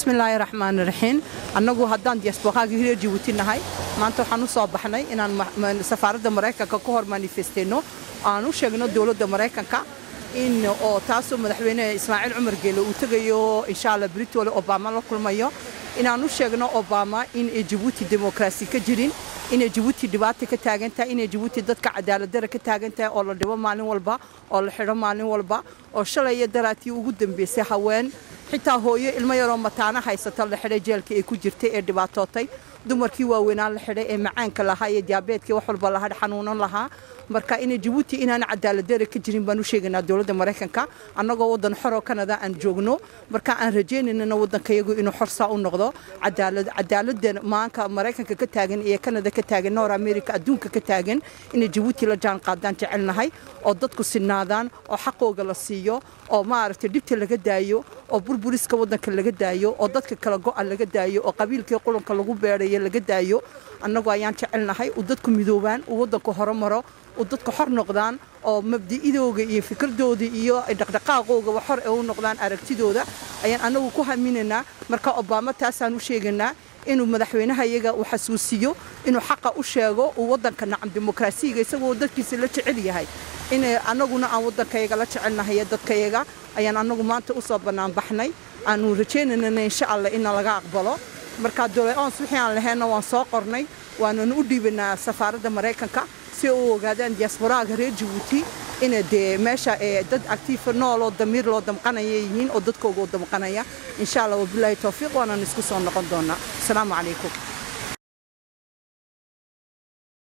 بسم الله الرحمن الرحيم annagu haddaan diasporaaga reer Djibouti nahay maanta waxaan u soo baxnay inaan safaaradda Mareykanka ka hor manifestino aan u sheegno dawladda Mareykanka in oo taasoo madaxweyne Ismaaciil Cumar Geelo uu tagayo insha Allah Britol Obama la kulmayo inaan u sheegno Obama in Djibouti demokrasi ka jirin in Djibouti dhibaato ka taagan tahay in Djibouti dadka cadaalad darro ka taagan tahay oo la dhibo maalin walba oo la xiro maalin walba oo shalay daraatii ugu dambeysay haween xitaa hooyo ilmo yar oo mataana haysata la xiray jeelka ay ku jirtay ee dhibaatootay dumarkii waaweynaan la xiray ee macaanka lahaa ee diabeetka wax walba lahaa xanuunan lahaa marka in Djibouti inaan cadaalad darro ka jirin baan u sheegnaa dawladda Mareykanka annagoo wadan xor oo Canada aan joogno marka aan rajeynayno wadankayagu inuu xorsa u noqdo cadaaladda maanka Mareykanka ka taagan iyo Canada ka taagan North America adduunka ka taagan in Djibouti la jaan qaadaan jecelnahay oo dadku sinaadaan oo xaqooga la siiyo oo maaragtay dibta laga daayo oo burburiska wadanka laga daayo oo dadka kala go'an laga daayo oo qabiilkii qulanka lagu beeray laga daayo annagu ayaan jecelnahay oo dadku midoobaan oo wadanka horumaro oo dadku xor noqdaan oo mabdi'idooda iyo fikradooda iyo dhaqdhaqaaqooda wax xor u noqdaan aragtidooda ayaan annagu ku haminayna marka Obama taasaan u sheeganaa inuu madaxweynaha iyaga uu xasuusiyo inuu xaqa u sheego oo wadanka nacam demokrasiga isagoo dadkiisa la jecel yahay in annaguna aan wadankayaga la jecelnahay dadkayaga ayaan annagu maanta u soo banaan baxnay aanu rajeynayna insha Allah in laga aqbalo marka dawladda wixii aan lahayn waan soo qornay waanu u dhiibnaa safaaradda Mareykanka si uu ogaadaan diasporaaga reer Djibouti in meesha dad active nool oo damiir loo damqanaya yihiin oo dadkooda damqanaya insha Allah wabillahi tawfiiq waana isku soo noqon doonaa assalaamu calaykum